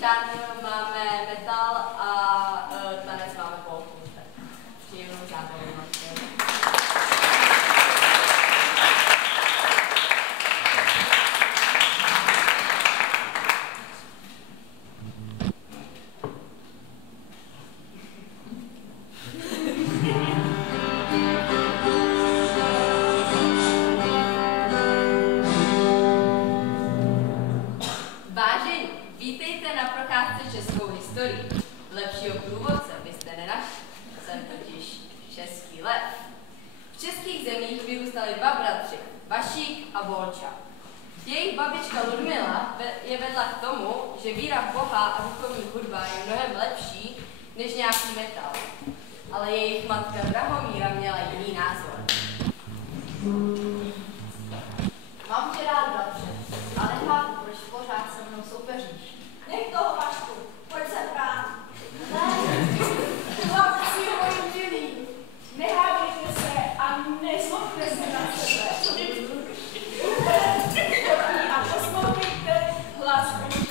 žánr máme metal a tanec máme polku. Příjemnou zábavu. Lepšího průvodce byste nenašli, jsem totiž český lev. V českých zemích vyrůstali dva bratři, Vašík a Volča. Jejich babička Ludmila je vedla k tomu, že víra v Boha a duchovní hudba je mnohem lepší než nějaký metal. Ale jejich matka Drahomíra měla jiný názor. Mám tě rád, bratře, ale nechápu, proč pořád se mnou soupeříš. Nech toho, Vašku, pojď sem hrát. Ne, Chlapci moji milí, nehádejte se a nezlobte se na sebe. A poslouchejte hlas Boží.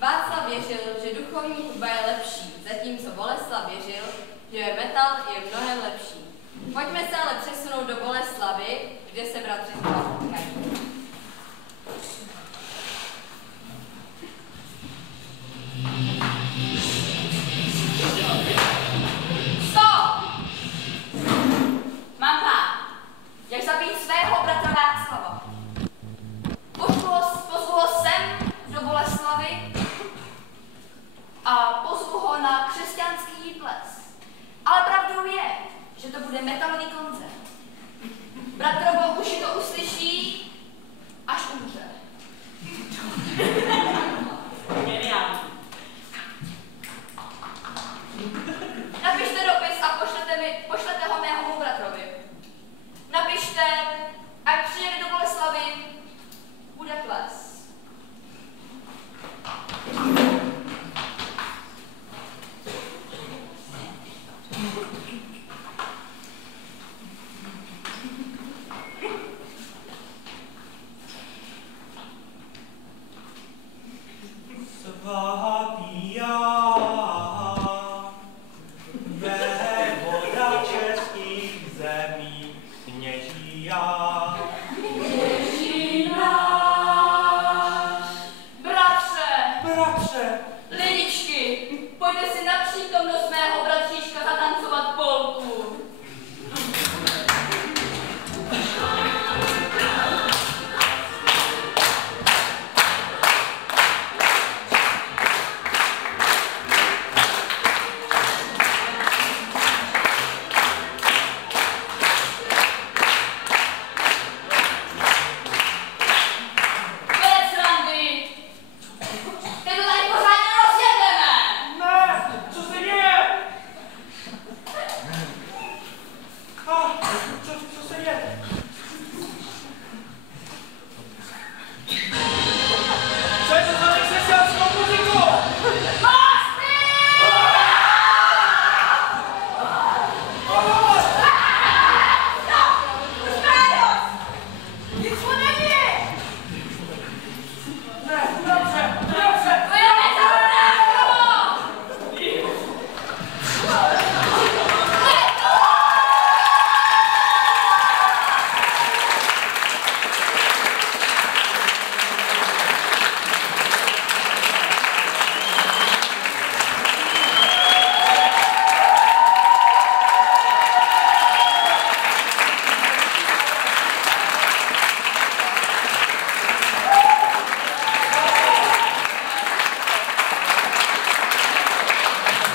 Václav věřil, že duchovní hudba je lepší, zatímco Boleslav věřil, že metal je mnohem lepší. Pojďme se ale přesunout do Boleslavy, kde se bratři potkají. Stop! Mám plán. Jak zabít svého bratra Václava. Pozvu ho sem do Boleslavy a pozvu ho na křesťanský ples. Ale pravdou je, že to bude metalový koncert. Bratrovo uši to uslyší, až umře. Geniální. Napište dopis a pošlete ho mému bratrovi. Napište, ať přijede do Boleslavy, bude ples. Svatý Jan, vévoda českých zemí, kněží Jan.